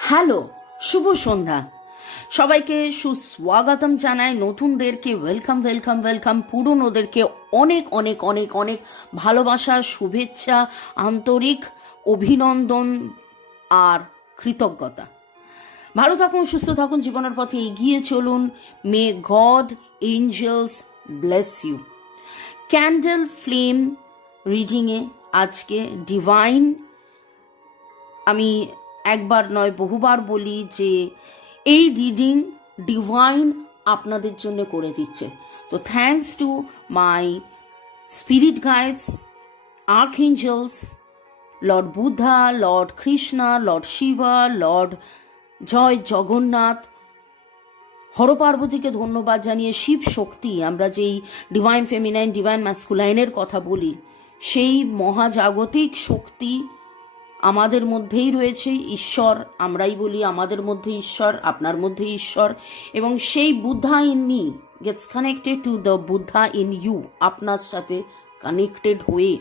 Hello, শুভ সন্ধ্যা। সবাইকে সুস্বাগতম জানাই। নতুনদেরকে ওয়েলকাম ওয়েলকাম ওয়েলকাম, পুরনোদেরকে অনেক অনেক অনেক অনেক ভালোবাসা, শুভেচ্ছা, আন্তরিক অভিনন্দন আর কৃতজ্ঞতা। ভালো থাকুন, সুস্থ থাকুন, জীবনের পথে এগিয়ে চলুন। May God angels bless you. Candle flame রিডিংয়ে আজকে ডিভাইন, আমি একবার নয় বহুবার বলি যে এই রিডিং ডিভাইন আপনাদের জন্য করে দিচ্ছে। তো thanks to my spirit guides, archangels, Lord Buddha, Lord Krishna, Lord Shiva, Lord Jai Jagannath, হরপার্বতীকে ধন্যবাদ জানিয়ে শিব শক্তি, আমরা যেই ডিভাইন ফেমিনাইন ডিভাইন ম্যাসকুলাইনের কথা বলি, সেই মহাজাগতিক শক্তি আমাদের মধ্যেই রয়েছে। ঈশ্বর আমরাই বলি, আমাদের মধ্যে ঈশ্বর, আপনার মধ্যে ঈশ্বর, এবং সেই Buddha in me gets connected to the Buddha in you. আপনার সাথে কানেক্টেড হয়ে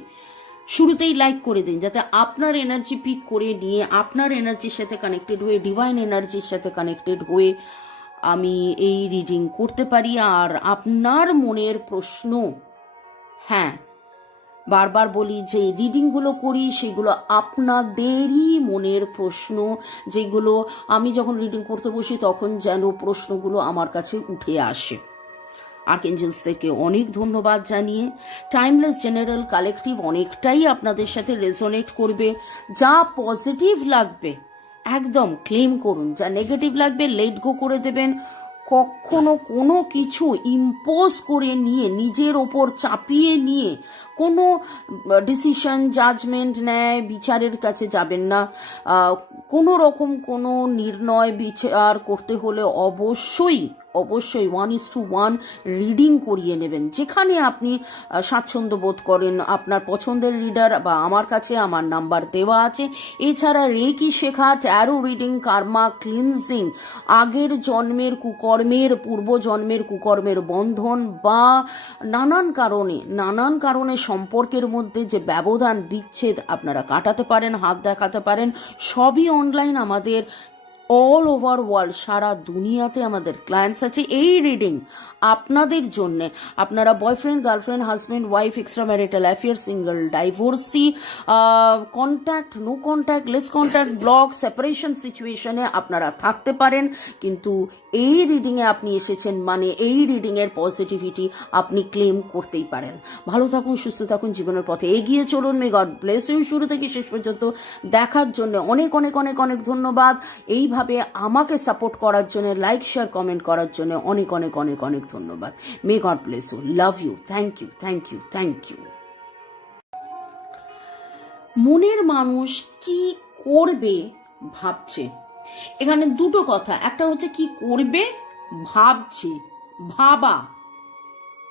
শুরুতেই লাইক করে দিন, যাতে আপনার এনার্জি পিক করে নিয়ে আপনার এনার্জির সাথে কানেক্টেড হয়ে, ডিভাইন এনার্জির সাথে কানেক্টেড হয়ে আমি এই রিডিং করতে পারি। আর আপনার মনের প্রশ্ন, হ্যাঁ বারবার বলি যে রিডিংগুলো করি সেগুলো আপনাদেরই মনের প্রশ্ন, যেগুলো আমি যখন রিডিং করতে বসি তখন যেন প্রশ্নগুলো আমার কাছে উঠে আসে। আর্কএঞ্জেলস থেকে অনেক ধন্যবাদ জানিয়ে টাইমলেস জেনারেল কালেকটিভ অনেকটাই আপনাদের সাথে রেজোনেট করবে। যা পজিটিভ লাগবে একদম ক্লেম করুন, যা নেগেটিভ লাগবে লেট গো করে দেবেন। কখনো কোনো কিছু ইম্পোজ করে নিয়ে, নিজের ওপর চাপিয়ে নিয়ে কোনো ডিসিশন, জাজমেন্ট, ন্যায় বিচারের কাছে যাবেন না। কোনো রকম কোনো নির্ণয় বিচার করতে হলে অবশ্যই 1:1 রিডিং করিয়ে নেবেন। যেখানে আপনি স্বাচ্ছন্দ্য বোধ করেন, আপনার পছন্দের রিডার বা আমার কাছে আমার নাম্বার দেওয়া আছে। এছাড়া রেকি শেখা, ট্যারো রিডিং, কার্মা ক্লিনজিং, আগের জন্মের কুকর্মের, পূর্বজন্মের কুকর্মের বন্ধন বা নানান কারণে সম্পর্কের মধ্যে যে ব্যবধান, বিচ্ছেদ আপনারা কাটাতে পারেন, হাত দেখাতে পারেন। সবই অনলাইন, আমাদের অল ওভার ওয়ার্ল্ড, সারা দুনিয়াতে আমাদের ক্লায়েন্টস আছে। এই রিডিং আপনাদের জন্যে, আপনারা boyfriend, girlfriend, husband, wife, extra marital affair, single, divorcee, contact, no contact, less contact, block, separation সিচুয়েশনে আপনারা থাকতে পারেন। কিন্তু এই রিডিংয়ে আপনি এসেছেন মানে এই রিডিংয়ের পজিটিভিটি আপনি ক্লেম করতেই পারেন। ভালো থাকুন, সুস্থ থাকুন, জীবনের পথে এগিয়ে চলুন। May God bless you. শুরু থেকে শেষ পর্যন্ত দেখার জন্য অনেক অনেক অনেক অনেক ধন্যবাদ। এইভাবে আমাকে সাপোর্ট করার জন্য, লাইক শেয়ার কমেন্ট করার জন্য অনেক অনেক অনেক অনেক ধন্যবাদ। May God bless you, love you, thank you thank you thank you. মনের মানুষ কি করবে ভাবছে। এখানে দুটো কথা, একটা হচ্ছে কি করবে ভাবছে, ভাবা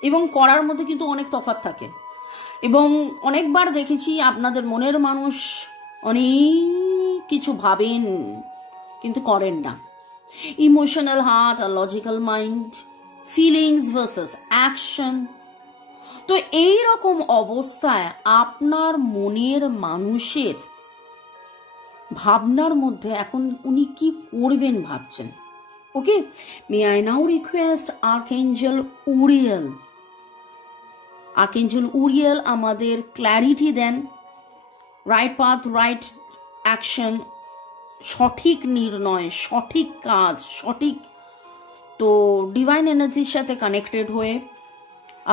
এবং করার মধ্যে কিন্তু অনেক তফাৎ থাকে। এবং অনেকবার দেখেছি আপনাদের মনের মানুষ অনেক কিছু ভাবেন কিন্তু করেন না। ইমোশনাল হার্ট আর logical mind, feelings versus action. তো এই রকম অবস্থায় আপনার মনের মানুষের ভাবনার মধ্যে এখন উনি কি করবেন ভাবছেন। Okay, may I now request archangel Uriel. Archangel Uriel আমাদের ক্ল্যারিটি দেন, রাইট পাথ, রাইট অ্যাকশন, সঠিক নির্ণয়, সঠিক কাজ, সঠিক। তো ডিভাইন এনার্জির সাথে কানেক্টেড হয়ে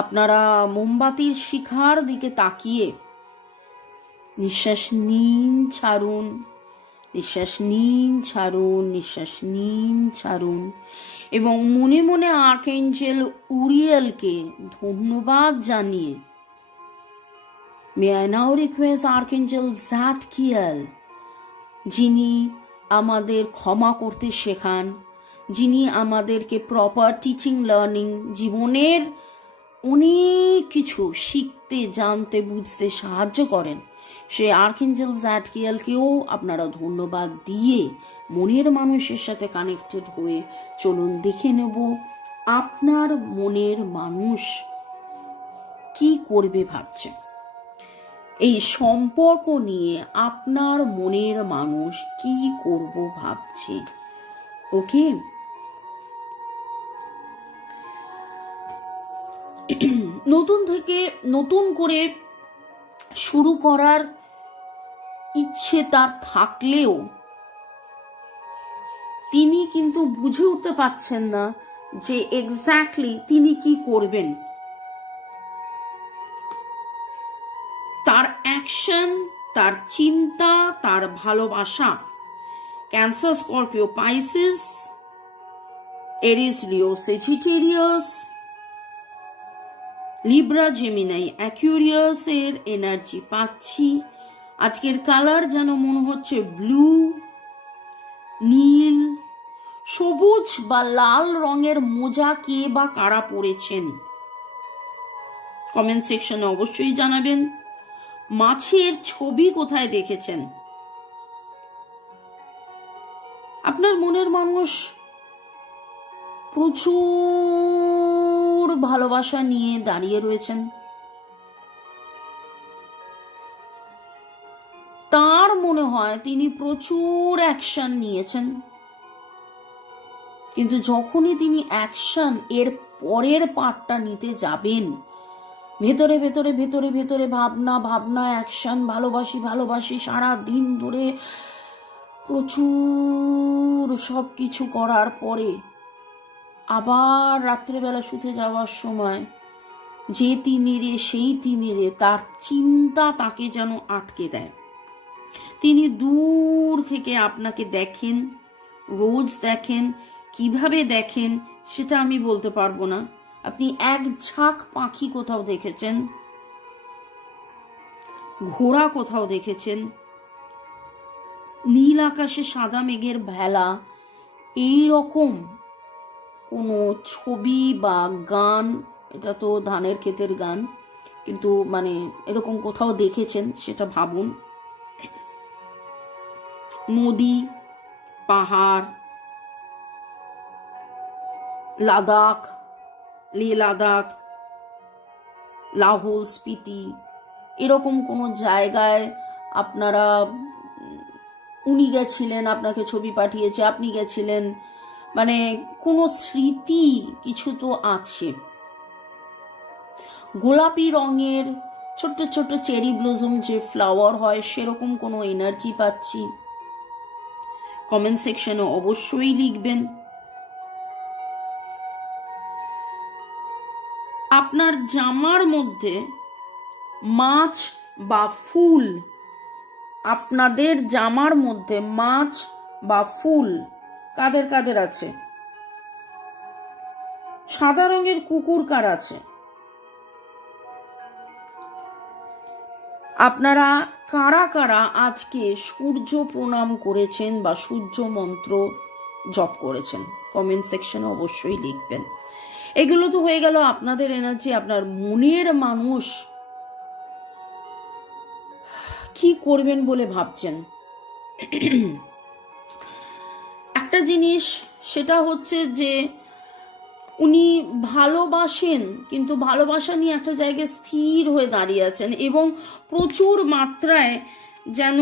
আপনারা মোমবাতির শিখার দিকে তাকিয়ে নিঃশ্বাস নিন, ছাড়ুন, নিঃশ্বাস নিন, ছাড়ুন, নিঃশ্বাস নিন, ছাড়ুন, এবং মনে মনে আর্কএঞ্জেল উরিয়েলকে ধন্যবাদ জানিয়ে মে আই নাও রিকোয়েস্ট আর্কএঞ্জেল জাটকিয়েল, যিনি আমাদের ক্ষমা করতে শেখান, যিনি আমাদেরকে প্রপার টিচিং লার্নিং, জীবনের অনেক কিছু শিখতে, জানতে, বুঝতে সাহায্য করেন, সেই আর্কএঞ্জেল জাটকিয়েলকেও আপনারা ধন্যবাদ দিয়ে মনের মানুষের সাথে কানেক্টেড হয়ে চলুন দেখে নেব আপনার মনের মানুষ কি করবে ভাবছে। এই সম্পর্ক নিয়ে আপনার মনের মানুষ কি করব ভাবছে। ওকে, নতুন করে শুরু করার ইচ্ছে তার থাকলেও তিনি কিন্তু বুঝে উঠতে পারছেন না যে এক্স্যাক্টলি তিনি কি করবেন। তার অ্যাকশন, তার চিন্তা, তার ভালোবাসা। ক্যান্সার, স্করপিও, পাইসিস, এরিস, লিও, সেজিটেরিয়াস, লিব্রা, জেমিনাই, অ্যাকুয়ারিয়াস এর এনার্জি পাচ্ছি। আজকের কালার যেন মনে হচ্ছে ব্লু, নীল, সবুজ বা লাল রঙের মোজা কে বা কারা পরেছেন কমেন্ট সেকশনে অবশ্যই জানাবেন। মাছের ছবি কোথায় দেখেছেন? আপনার মনের মানুষ প্রচুর ভালোবাসা নিয়ে দাঁড়িয়ে রয়েছেন। তার মনে হয় তিনি প্রচুর অ্যাকশন নিয়েছেন, কিন্তু যখনই তিনি অ্যাকশন এর পরের পার্টটা নিতে যাবেন, ভেতরে ভেতরে ভেতরে ভেতরে ভাবনা অ্যাকশন, ভালোবাসি সারা দিন ধরে প্রচুর সব কিছু করার পরে আবার রাত্রেবেলা শুতে যাওয়ার সময় যে তিমিরে সেই তিমিরে তার চিন্তা তাকে যেন আটকে দেয়। তিনি দূর থেকে আপনাকে দেখেন, রোজ দেখেন। কিভাবে দেখেন সেটা আমি বলতে পারবো না। আপনি এক ঝাঁক পাখি কোথাও দেখেছেন, ঘোড়া কোথাও দেখেছেন, নীল আকাশে সাদা মেঘের ভেলা, এই রকম কোনো ছবি বা গান, এটা তো ধানের ক্ষেতের গান, কিন্তু মানে এরকম কোথাও দেখেছেন সেটা ভাবুন। নদী, পাহাড়, লাদাখ, লে লাদাখ, লাহোল, স্পিতি, এরকম কোনো জায়গায় আপনারা উনি গেছিলেন, আপনাকে ছবি পাঠিয়েছে, আপনি গেছিলেন, মানে কোনো স্মৃতি কিছু তো আছে। গোলাপি রঙের ছোট্ট ছোট্ট চেরি ব্লজম যে ফ্লাওয়ার হয় সেরকম কোনো এনার্জি পাচ্ছি। কমেন্ট সেকশনে অবশ্যই লিখবেন। আপনার জামার মধ্যে মাছ বা ফুল, আপনাদের জামার মধ্যে মাছ বা ফুল কাদের কাদের আছে? সাদা রঙের কুকুর কার আছে? আপনারা কারা কারা আজকে সূর্য প্রণাম করেছেন বা সূর্য মন্ত্র জপ করেছেন? কমেন্ট সেকশনে অবশ্যই লিখবেন। এগুলো তো হয়ে গেল আপনাদের এনার্জি। আপনার মনের মানুষ কি করবেন বলে ভাবছেন। একটা জিনিস সেটা হচ্ছে যে উনি ভালোবাসেন, কিন্তু ভালোবাসা নিয়ে একটা জায়গায় স্থির হয়ে দাঁড়িয়ে আছেন এবং প্রচুর মাত্রায় যেন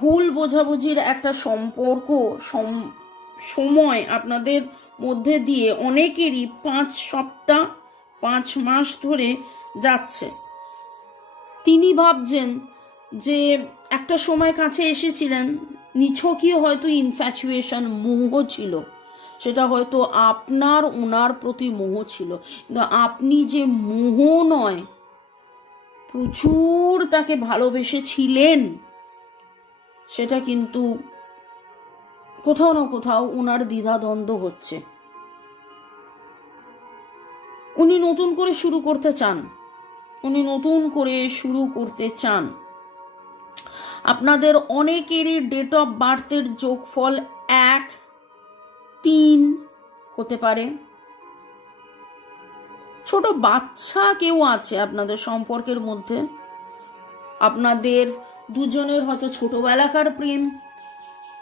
ভুল বোঝাবুঝির একটা সম্পর্ক সময় আপনাদের মধ্যে দিয়ে অনেকেরই 5 সপ্তাহ 5 মাস ধরে যাচ্ছে। তিনি ভাবছেন যে একটা সময় কাছে এসেছিলেন, নিছকই হয়তো ইনফ্যাচুয়েশন, মোহ ছিল, সেটা হয়তো আপনার ওনার প্রতি মোহ ছিল, কিন্তু আপনি যে মোহ নয় প্রচুর তাকে ভালোবেসেছিলেন, সেটা কিন্তু কোথাও না কোথাও ওনার দ্বিধাদ্বন্দ্ব হচ্ছে। উনি নতুন করে শুরু করতে চান। আপনাদের অনেকেরই ডেট অফ বার্থের যোগফল 1, 3 হতে পারে। ছোট বাচ্চা কেউ আছে আপনাদের সম্পর্কের মধ্যে। আপনাদের দুজনের হয়তো ছোটবেলাকার প্রেম,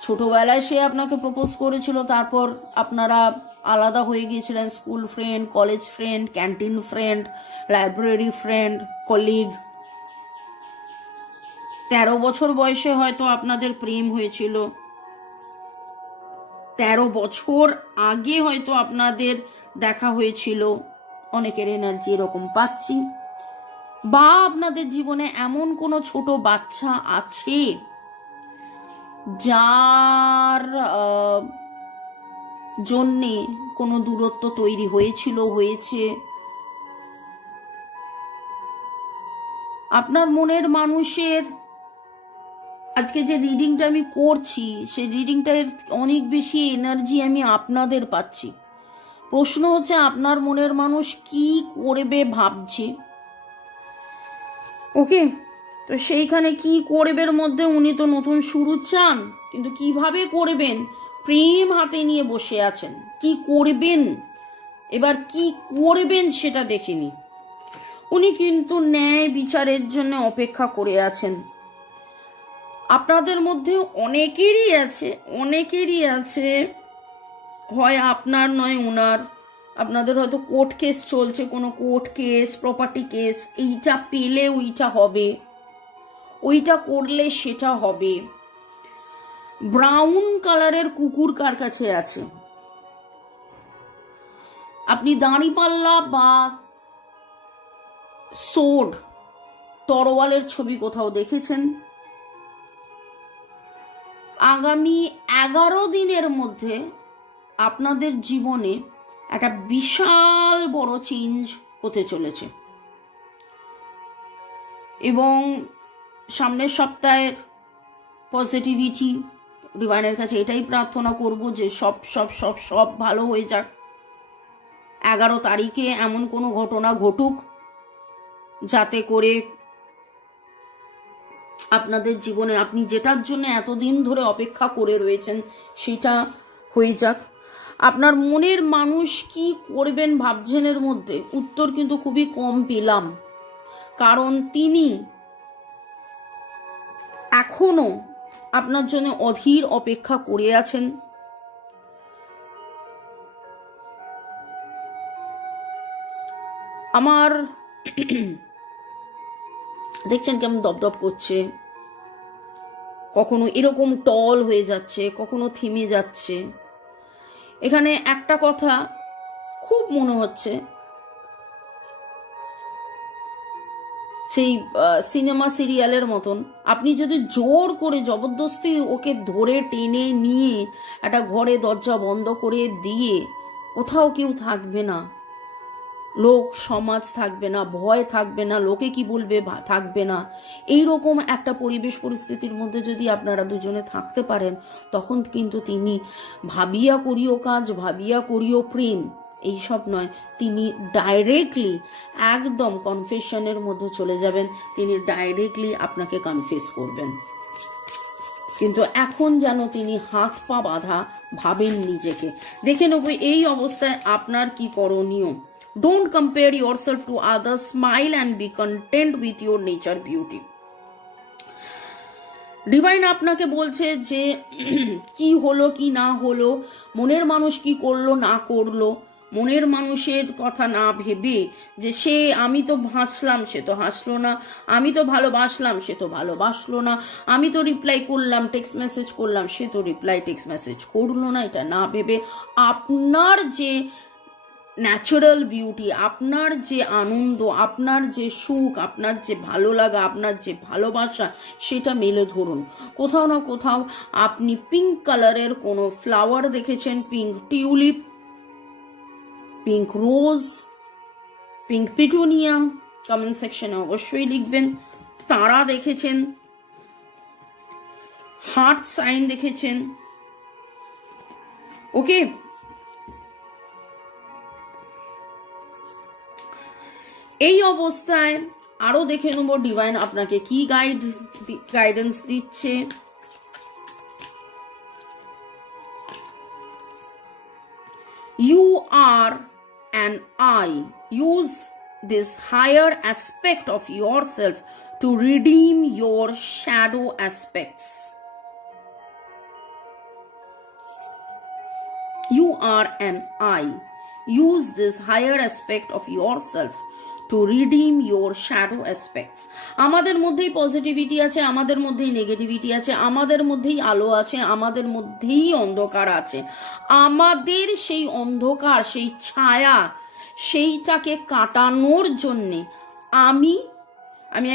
ছোটবেলায় সে আপনাকে প্রপোজ করেছিল, তারপর আপনারা আলাদা হয়ে গিয়েছিলেন। School friend, college friend, canteen friend, library friend, colleague. 13 বছর বয়সে হয়তো আপনাদের প্রেম হয়েছিল, 13 বছর আগে হয়তো আপনাদের দেখা হয়েছিল, অনেকের এনার্জি এরকম পাচ্ছি। বা আপনাদের জীবনে এমন কোনো ছোট বাচ্চা আছে যার জন্যে কোনো দূরত্ব তৈরি হয়েছিল, হয়েছে। আপনার মনের মানুষের আজকে যে রিডিংটা আমি করছি, সেই রিডিংটার অনেক বেশি এনার্জি আমি আপনাদের পাচ্ছি। প্রশ্ন হচ্ছে আপনার মনের মানুষ কি করবে ভাবছে। ওকে, তো সেইখানে কি করবের মধ্যে উনি তো নতুন শুরু চান, কিন্তু কিভাবে করবেন প্রেম হাতে নিয়ে বসে আছেন। কি করবেন, এবার কি করবেন সেটা দেখিনি। উনি কিন্তু ন্যায় বিচারের জন্য অপেক্ষা করে আছেন। আপনাদের মধ্যে অনেকেরই আছে হয় আপনার নয় ওনার, আপনাদের হয়তো কোর্ট কেস চলছে, কোনো কোর্ট কেস, প্রপার্টি কেস, এইটা পেলে ওইটা হবে, ওইটা করলে সেটা হবে। ব্রাউন কালারের কুকুর কার কাছে আছে? আপনি দাঁড়িপাল্লা বা সোড, তরোয়ালের ছবি কোথাও দেখেছেন? আগামী 11 দিনের মধ্যে আপনাদের জীবনে একটা বিশাল বড় চেঞ্জ হতে চলেছে, এবং সামনের সপ্তাহের পজিটিভিটি, ডিভাইনের কাছে এটাই প্রার্থনা করব যে সব সব সব সব ভালো হয়ে যাক। 11 তারিখে এমন কোনো ঘটনা ঘটুক যাতে করে আপনাদের জীবনে আপনি যেটার জন্য এতদিন ধরে অপেক্ষা করে রয়েছেন সেটা হয়ে যাক। আপনার মনের মানুষ কি করবেন ভাবছেনের মধ্যে উত্তর কিন্তু খুবই কম পেলাম, কারণ তিনি এখনো আপনার জন্য অধীর অপেক্ষা করে আছেন। আমার দেখছেন কেমন দপদপ করছে, কখনো এরকম টল হয়ে যাচ্ছে, কখনো থেমে যাচ্ছে। এখানে একটা কথা খুব মনে হচ্ছে, সেই সিনেমা সিরিয়ালের মতন আপনি যদি জোর করে জবরদস্তি ওকে ধরে টেনে নিয়ে একটা ঘরে দরজা বন্ধ করে দিয়ে, কোথাও কেউ থাকবে না, লোক সমাজ থাকবে না, ভয় থাকবে না, লোকে কি বলবে থাকবে না, এইরকম একটা পরিবেশ পরিস্থিতির মধ্যে যদি আপনারা দুজনে থাকতে পারেন, তখন কিন্তু তিনি ভাবিয়া করিও কাজ, ভাবিয়া করিও প্রেম, এইসব নয়, তিনি ডাইরেক্টলি একদম কনফেশনের মধ্যে চলে যাবেন, তিনি ডাইরেক্টলি আপনাকে কনফেস করবেন। কিন্তু এখন যেন তিনি হাত পা বাঁধা ভাবেন নিজেকে। দেখে নেব এই অবস্থায় আপনার কি করণীয়। Don't compare yourself to others. Smile and be content with your nature beauty. Divine আপনাকে বলছে যে কি হলো কি না হলো, মনের মানুষ কি করলো না করলো, মনের মানুষের কথা না ভেবে যে সে, আমি তো হাসলাম সে তো হাসলো না, আমি তো ভালোবাসলাম সে তো ভালোবাসলো না, আমি তো রিপ্লাই করলাম, টেক্সট মেসেজ করলাম, সে তো রিপ্লাই টেক্সট মেসেজ করলো না, এটা না ভেবে আপনার যে ন্যাচারাল বিউটি, আপনার যে আনন্দ, আপনার যে সুখ, আপনার যে ভালো লাগা, আপনার যে ভালোবাসা, সেটা মেলে ধরুন। কোথাও না কোথাও আপনি পিঙ্ক কালারের কোনো ফ্লাওয়ার দেখেছেন, পিঙ্ক টিউলিপ, পিঙ্ক রোজ, পিঙ্ক পিটুনিয়া, কমেন্ট সেকশনে অবশ্যই লিখবেন। তারা দেখেছেন, হার্ট সাইন দেখেছেন। ওকে, এই অবস্থায় আরো দেখে নেব ডিভাইন আপনাকে কি গাইডেন্স দিচ্ছে। You are an I. Use this higher aspect of yourself to redeem your shadow aspects. You are an I. Use this higher aspect of yourself to redeem your shadow aspects. আমাদের মধ্যেই positivity আছে, আমাদের মধ্যেই negativity আছে, আমাদের মধ্যেই আলো আছে, আমাদের মধ্যেই অন্ধকার আছে। আমাদের সেই অন্ধকার, সেই ছায়া, সেইটাকে কাটানোর জন্যে আমি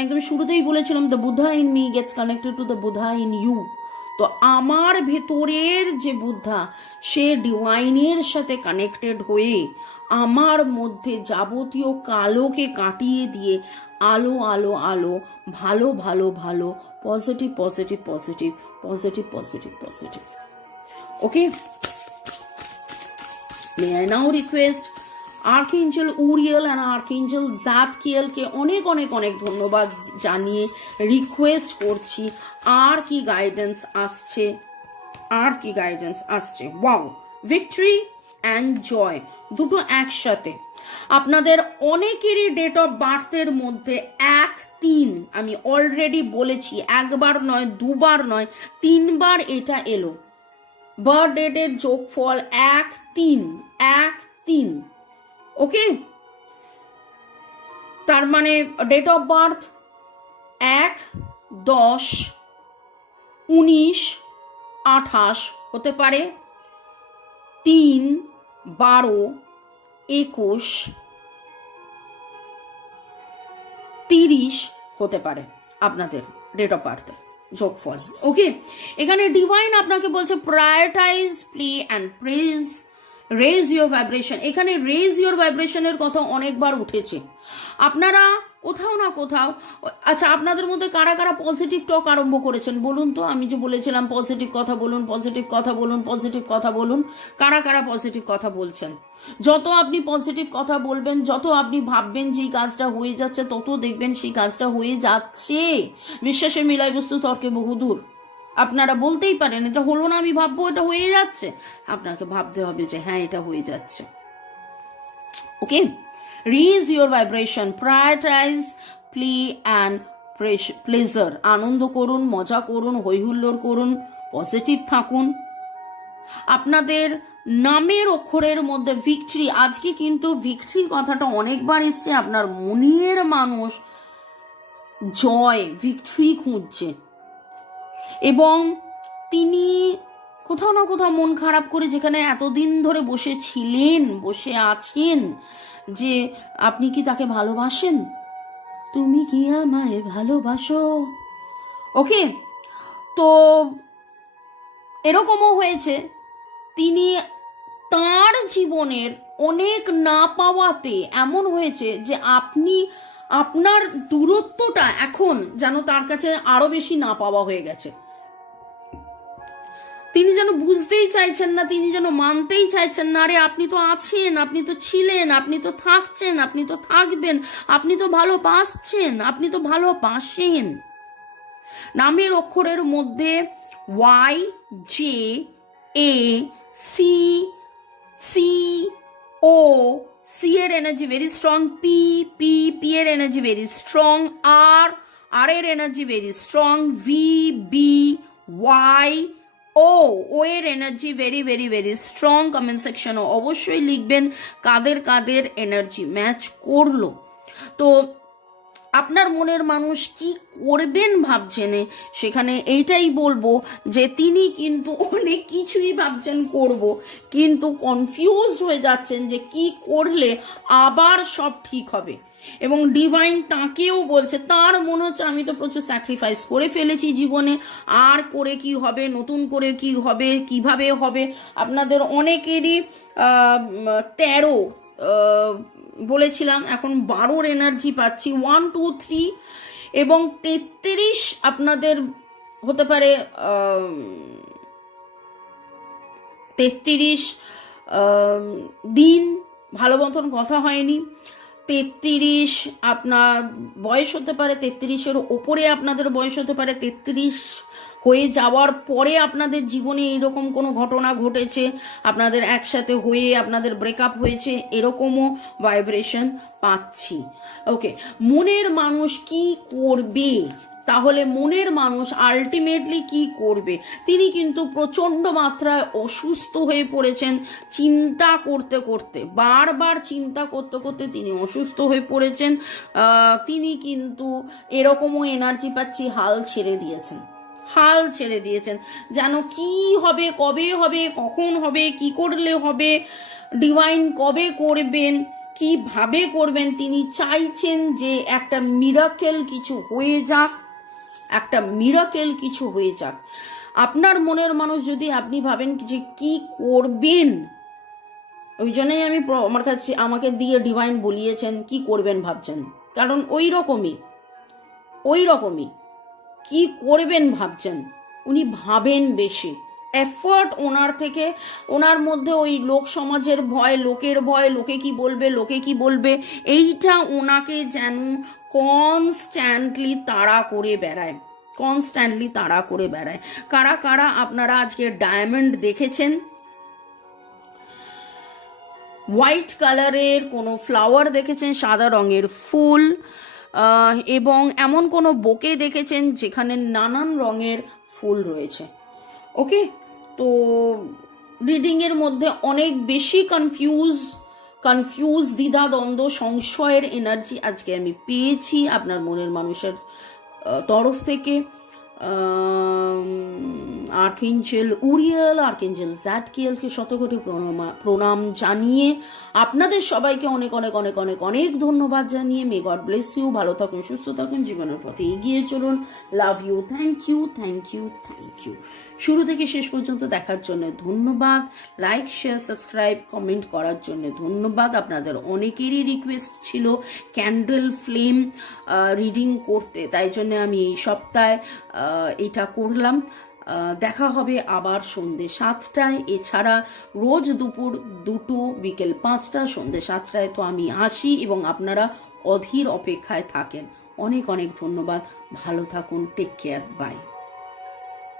একদম শুরুতেই বলেছিলাম, the Buddha in me gets connected to the Buddha in you. তো আমার ভেতরের যে বুদ্ধা, সে ডিভাইনের সাথে কানেক্টেড হয়ে আমার মধ্যে যাবতীয় কালোকে কাটিয়ে দিয়ে আলো আলো আলো, ভালো ভালো ভালো, positive positive positive positive positive positive. Okay, may I now request archangel Uriel and archangel জাদকিয়েলকে অনেক অনেক অনেক ধন্যবাদ জানিয়ে রিকোয়েস্ট করছি, আর কি গাইডেন্স আসছে, আর কি গাইডেন্স আসছে। ওয়াও, ভিক্টরি অ্যান্ড জয় দুটো একসাথে। আপনাদের অনেকেরই ডেট অফ বার্থের মধ্যে 1-3, আমি অলরেডি বলেছি, একবার নয়, দুবার নয়, 3বার এটা এলো। বার্থ ডেটের যোগফল 1-3, 1-3। ওকে, তার মানে ডেট অফ বার্থ 1-10-19-28 হতে পারে, 3-12-21-30 হতে পারে আপনাদের ডেট অফ বার্থে যোগফল। ওকে, এখানে ডিভাইন আপনাকে বলছে prioritize, play and praise, raise your vibration. এখানে রেজ ইউর ভাইব্রেশনের কথা অনেকবার উঠেছে। আপনারা কোথাও না কোথাও, আচ্ছা আপনাদের মধ্যে কারা কারা পজিটিভ টক আরম্ভ করেছেন বলুন তো? আমি যে বলেছিলাম পজিটিভ কথা বলুন, পজিটিভ কথা বলুন, পজিটিভ কথা বলুন, কারা কারা পজিটিভ কথা বলছেন? যত আপনি পজিটিভ কথা বলবেন, যত আপনি ভাববেন যে এই কাজটা হয়ে যাচ্ছে, তত দেখবেন সেই কাজটা হয়ে যাচ্ছে। বিশ্বাসের মিলাই বস্তু তর্কে বহুদূর। আপনারা বলতেই পারেন এটা হলো না, আমি ভাববো এটা হয়ে যাচ্ছে, আপনাকে ভাবতে হবে যে হ্যাঁ এটা হয়ে যাচ্ছে। Okay, raise your vibration, prioritize, play and pleasure. আনন্দ করুন, মজা করুন, হৈহুল্লোড় করুন, পজিটিভ থাকুন। আপনাদের নামের অক্ষরের মধ্যে ভিক্টরি, আজকে কিন্তু ভিক্টরি কথাটা অনেকবার এসছে। আপনার মনের মানুষ জয়, ভিক্টরি খুঁজছে, এবং তিনি কোথাও না কোথাও মন খারাপ করে, যেখানে এতদিন ধরে বসে ছিলেন, বসে আছেন, যে আপনি কি তাকে ভালোবাসেন? তুমি কি আমায় ভালোবাসো? ওকে, তো এরকমও হয়েছে তিনি তার জীবনের অনেক না পাওয়াতে এমন হয়েছে যে আপনি, আপনার দূরত্বটা এখন যেন তার কাছে আরো বেশি না পাওয়া হয়ে গেছে। তিনি যেন বুঝতেই চাইছেন না, তিনি যেন মানতেই চাইছেন না, আরে আপনি তো আছেন, আপনি তো ছিলেন, আপনি তো থাকছেন, আপনি তো থাকবেন, আপনি তো ভালোবাসছেন, আপনি তো ভালোবাসেন। নামের অক্ষরের মধ্যে YJACCO, সি এর এনার্জি ভেরি স্ট্রং, পি এর এনার্জি ভেরি স্ট্রং, আর এর এনার্জি ভেরি স্ট্রং, VBY ও এর energy very very very strong. Comment সেকশনে অবশ্যই লিখবেন কাদের কাদের এনার্জি ম্যাচ করলো। তো আপনার মনের মানুষ কি করবেন ভাবছেন, সেখানে এইটাই বলবো যে তিনি কিন্তু অনেক কিছুই ভাবছেন করব, কিন্তু কনফিউজড হয়ে যাচ্ছেন যে কি করলে আবার সব ঠিক হবে। এবং ডিভাইন তাকেও বলছে, তার মনে হচ্ছে আমি তো প্রচুর স্যাক্রিফাইস করে ফেলেছি জীবনে, আর করে কি হবে, নতুন করে কি হবে, কিভাবে হবে। আপনাদের অনেকেরই 13 বলেছিলাম, এখন 12-র এনার্জি পাচ্ছি, 1 2 3 এবং 33 আপনাদের হতে পারে। 33 দিন ভালো মতন কথা হয়নি, 33 আপনার বয়স হতে পারে, 33-এর ওপরে আপনাদের বয়স হতে পারে, 33 হয়ে যাওয়ার পরে আপনাদের জীবনে এরকম কোনো ঘটনা ঘটেছে, আপনাদের একসাথে হয়ে আপনাদের ব্রেকআপ হয়েছে, এরকমও ভাইব্রেশন পাচ্ছি। ওকে, মনের মানুষ কি করবে তাহলে মনের মানুষ আলটিমেটলি কি করবে? তিনি কিন্তু প্রচণ্ড মাত্রায় অসুস্থ হয়ে পড়েছেন, চিন্তা করতে করতে, বারবার চিন্তা করতে করতে তিনি অসুস্থ হয়ে পড়েছেন। তিনি কিন্তু এরকমও এনার্জি পাচ্ছি হাল ছেড়ে দিয়েছেন, হাল ছেড়ে দিয়েছেন, যেন কি হবে, কবে হবে, কখন হবে, কি করলে হবে, ডিভাইন কবে করবেন, কিভাবে করবেন। তিনি চাইছেন যে একটা মিরাকেল কিছু হয়ে যাক, একটা মিরাকেল কিছু হয়ে যাক। আপনার মনের মানুষ যদি আপনি ভাবেন যে কি করবেন, ওই জন্যই আমি আমার কাছে আমাকে দিয়ে ডিভাইন বলিয়েছেন কি করবেন ভাবছেন, কারণ ওই রকমই কি করবেন ভাবছেন। উনি ভাবেন বেশি, এফর্ট ওনার থেকে, ওনার মধ্যে ওই লোক সমাজের ভয়, লোকের ভয়, লোকে কি বলবে এইটা ওনাকে যেন কনস্ট্যান্টলি তাড়া করে বেড়ায়। কারা কারা আপনারা আজকে ডায়মন্ড দেখেছেন, হোয়াইট কালারের কোনো ফ্লাওয়ার দেখেছেন, সাদা রঙের ফুল, এবং এমন কোনো বোকে দেখেছেন যেখানে নানান রঙের ফুল রয়েছে? ওকে, তো রিডিংয়ের মধ্যে অনেক বেশি কনফিউজ দ্বিধাদ্বন্দ্ব সংশয়ের এনার্জি আজকে আমি পেয়েছি আপনার মনের মানুষের তরফ থেকে। আর্কেঞ্জেল উরিয়েল, আর্কেঞ্জেল জ্যাডকিয়েলকে শতকোটি প্রণাম জানিয়ে আপনাদের সবাইকে অনেক অনেক অনেক অনেক অনেক ধন্যবাদ জানিয়ে মে গড ব্লেস ইউ। ভালো থাকুন, সুস্থ থাকুন, জীবনের পথে এগিয়ে চলুন। Love you, thank you. শুরু থেকে শেষ পর্যন্ত দেখার জন্য ধন্যবাদ। লাইক, শেয়ার, সাবস্ক্রাইব, কমেন্ট করার জন্য ধন্যবাদ। আপনাদের অনেকেরই রিকোয়েস্ট ছিল ক্যান্ডেল ফ্লেম রিডিং করতে, তাই জন্য আমি এই সপ্তাহে এটা করলাম। দেখা হবে আবার সন্ধ্যে 7টায়, এছাড়া রোজ দুপুর 2টো, বিকেল 5টা, সন্ধ্যে 7টায় তো আমি আসি এবং আপনারা অধীর অপেক্ষায় থাকেন। অনেক অনেক ধন্যবাদ, ভালো থাকুন, টেক কেয়ার, বাই।